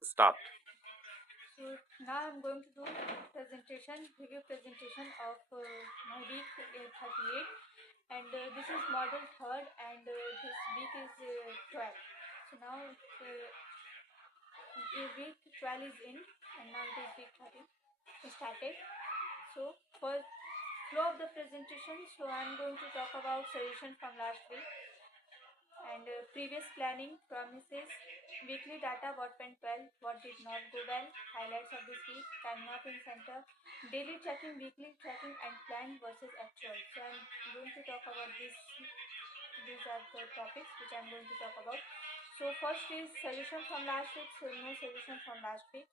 Start. So now I'm going to do review presentation of my week 38, and this is model third, and this week is 12. So now week 12 is in, and now it is week 13. We started. So for flow of the presentation, so I'm going to talk about solution from last week, and previous planning, promises, weekly data, what went well, what did not go well, highlights of this week, time not in center, daily tracking, weekly tracking, and plan versus actual. So I'm going to talk about this. These are the topics which I'm going to talk about. So first is solution from last week. So no solution from last week,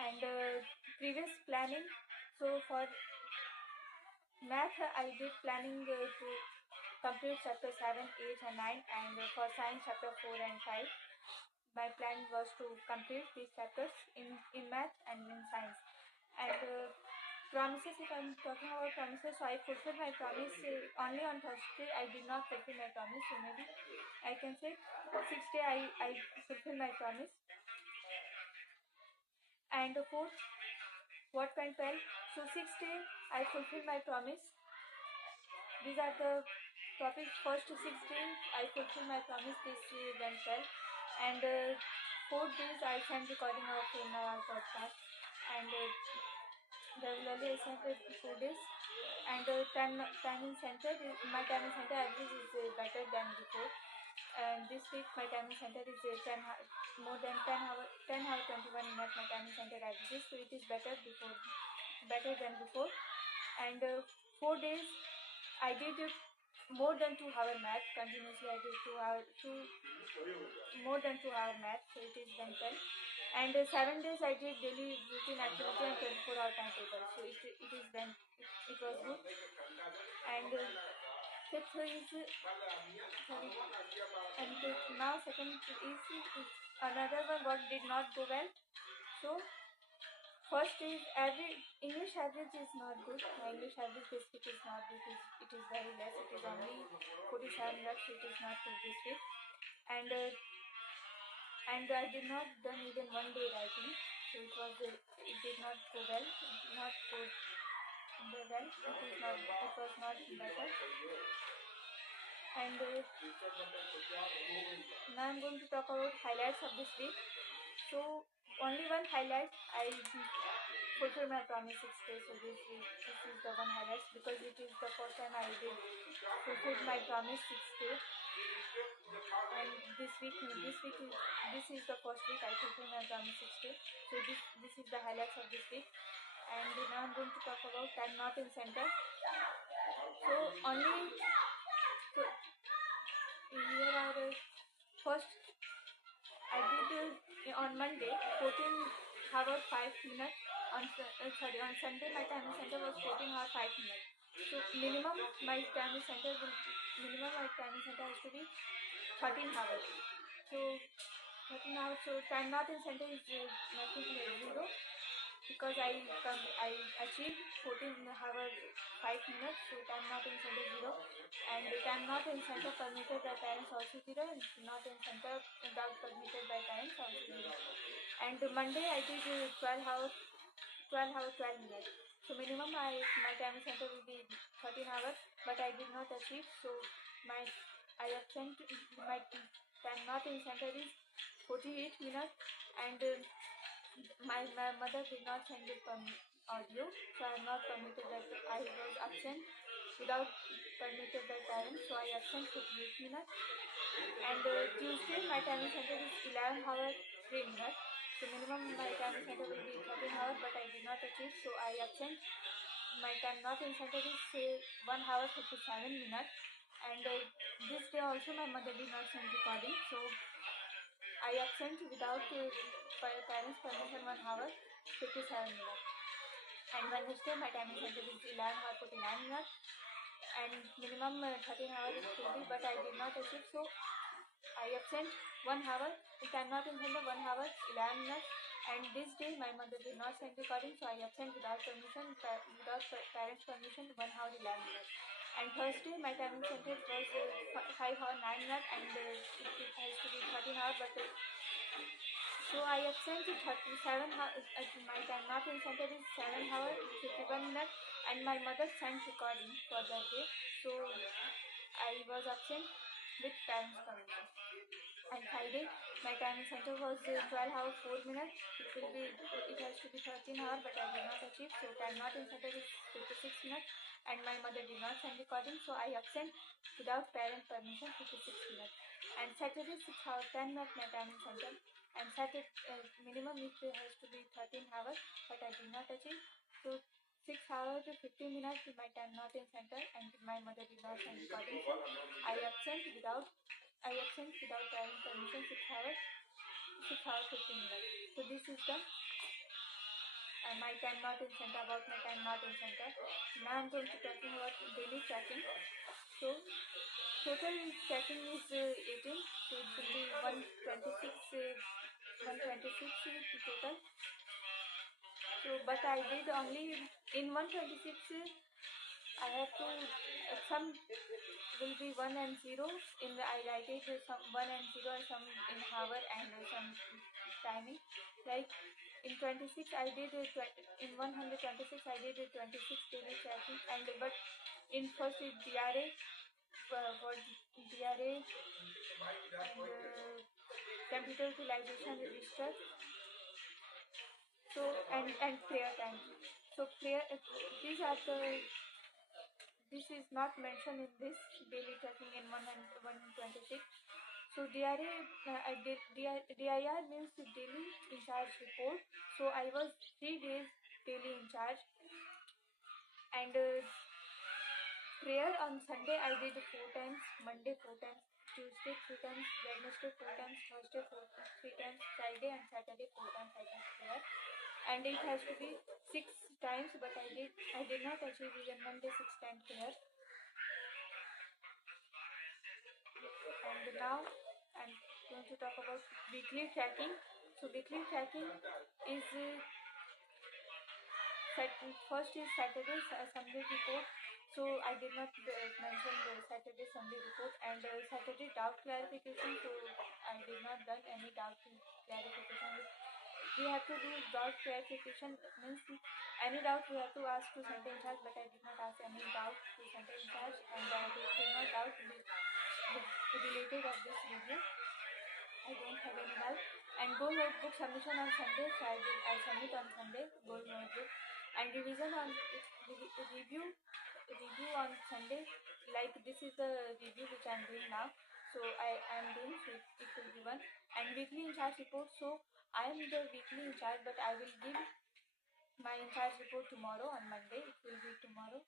and previous planning. So for math, I did planning to complete chapter 7, 8, and 9, and for science, chapter 4 and 5. My plan was to complete these chapters in math and in science. And promises, if I'm talking about promises, so I fulfilled my promise only on Thursday. I did not fulfill my promise, so maybe I can say 6th day I fulfilled my promise. And fourth, what went well? So 6th day I fulfilled my promise. These are the topics. First 6 days I fulfilled my promise. This went well. And 4 days I sent recording of our podcast. And regularly I sent it 4 days. And timing center, my timing center average is better than before. And this week my timing center is more than 10 hour 21 minutes. My timing center averages, so it is better than before. And 4 days I did more than 2 hour math continuously. I did more than 2 hour math, so it is went well. And 7 days I did daily routine activity and 24-hour timetable, so it is then it was good. And fifth is sorry, and now second is another one what did not go well. So first is English average is not good. My English average this week is not good. It is very less. It is only 47 lakhs. It is not good this week. And I did not done even one day writing. So it did not go well. It did not go well. It was not better. And now I'm going to talk about highlights of this week. So only one highlight, I fulfilled my promise 6 days. So this is the one highlight, because it is the first time I did fulfill my promise 6 days. And this is the first week I fulfilled my promise 6 days. So this is the highlights of this week. And now I'm going to talk about time not in center. So only so here are first I did on Monday 14 hour 5 minutes. On Sunday my timing center was 14 hour 5 minutes. So minimum my timing center has to be 13 hours. So 13 hours. So time not in center is nothing like zero, because I achieved 14 hours 5 minutes. So time not in center zero, and time not in center permitted by parents also zero, and not in center without permitted by parents also zero. And Monday I did 12 hours 12 minutes. So minimum my time center will be 13 hours, but I did not achieve. So I absent my time not in center is 48 minutes, and my mother did not send the audio, so I am not permitted that I was absent without permitted by parents, so I absent 58 minutes. And Tuesday my timing center is 11 hours 3 minutes. So minimum my timing center will be 13 hours, but I did not achieve, so I absent. My time not in center is 1 hour 57 minutes. And this day also my mother did not send recording, so I absent without parents' permission 1 hour 57 minutes. And Wednesday my timing center is 11 hour 49 minutes, and minimum 13 hours is to be, but I did not achieve, so I absent 1 hour. If I am not in center 1 hour 11 minutes. And this day my mother did not send recording, so I absent without parents' permission 1 hour 11 minutes. And Thursday my timing center was 5 hour 9 minutes, and it has to be 13 hours, but So I absent 37 hours. My time not in center is 7 hours 51 minutes, and my mother sent recording for that day. So I was absent with parents' permission. And Friday, my time in center was 12 hours 4 minutes. It has to be 13 hours, but I did not achieve. So time not in center is 56 minutes, and my mother did not send recording. So I absent without parent permission 56 minutes. And Saturday 6 hours 10 minutes my time in center. And Saturday minimum it has to be 13 hours, but I did not achieve. So 6 hours 15 minutes my time not in center, and my mother did not send recording. So I absent without parent permission 6 hours 15 minutes. So this is the my time not in center, about my time not in center. Now I'm going to talking about daily tracking. So total tracking is 18, so it will be 126 total. So but I did only in 126 I have to some will be 1 and 0 in the I write it some 1 and 0 some in hour and some timing. Like in 26 I did in 126 I did 26 daily tracking, and but in first is DRA for DRA and computer utilization register. So and prayer time. So prayer these are the this is not mentioned in this daily tracking in 126. So DRA, I did DIR means daily in charge report. So I was 3 days daily in charge, and prayer on Sunday I did 4 times, Monday 4 times, Tuesday 3 times, Wednesday 4 times, Thursday 3 times, Friday and Saturday 4 times I did prayer, and it has to be 6 times, but I did not achieve even Monday 6 times prayer. And now I'm going to talk about weekly tracking. So weekly tracking is first is Saturday Sunday report. So I did not mention the Saturday Sunday report, and Saturday doubt clarification. So I did not done any doubt clarification. We have to do doubt clarification means any doubt we have to ask to center in charge, but I did not ask any doubt to center in charge, and I did not doubt related of this video. I don't have any doubt. And goal notebook submission on Sunday, so I submit on Sunday goal notebook, and revision on review on Sunday. Like this is the review which I am doing now. So I am doing, so it will be one. And weekly in charge report. So I am the weekly in charge, but I will give my in charge report tomorrow on Monday. It will be tomorrow.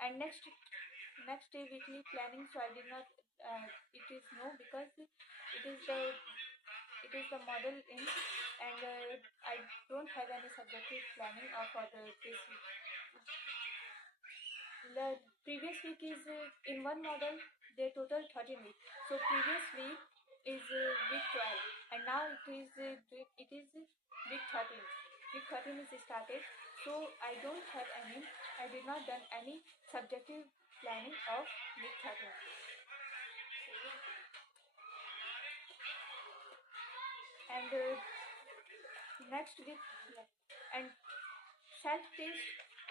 And next day weekly planning. So I did not. It is no, because it is the model in, and I don't have any subjective planning for this week. The previous week is in one model they total 13 weeks. So previous week is week 12, and now it is week 13. Week 13 is started. So I don't have any. I did not done any subjective planning of week 13. And next week, and self test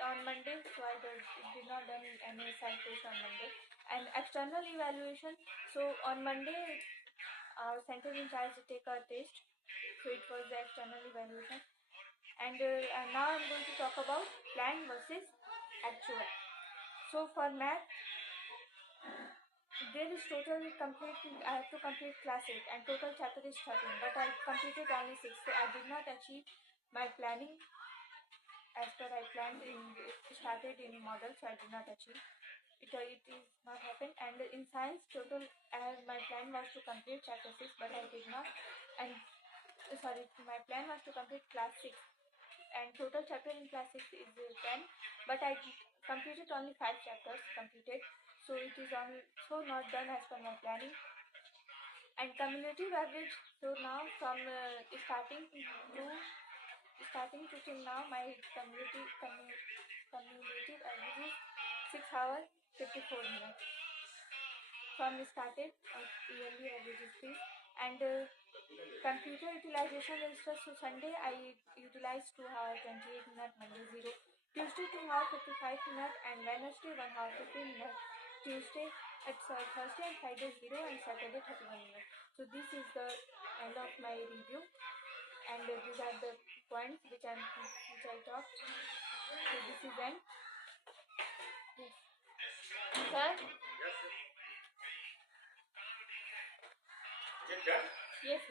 on Monday. So I did not done any self test on Monday. And external evaluation. So on Monday, our center in charge take a test. So it was the external evaluation. And now I'm going to talk about plan versus actual. So for math, there is total complete. I have to complete class 8, and total chapter is 13. But I completed only 6. So I did not achieve my planning as per I planned started in model, so I did not achieve. It is not happened. And in science, total my plan was to complete chapter 6, but I did not. And sorry, my plan was to complete class 6, and total chapter in class 6 is 10, but I completed only 5 chapters completed. So it is also not done as per my planning. And cumulative average. So now from starting to till now, my cumulative average is 6 hours 54 minutes. From started, yearly average is this. And Computer utilization register. So Sunday I utilized 2 hour 28 minute, Monday 0, Tuesday 2 hour 55 minute, and Wednesday 1 hour 15 minute. Tuesday at Thursday and Friday 0, and Saturday 31 minutes. So this is the end of my review, and these are the points which I talked. So this is end. Yes. Sir? Is it done? Yes.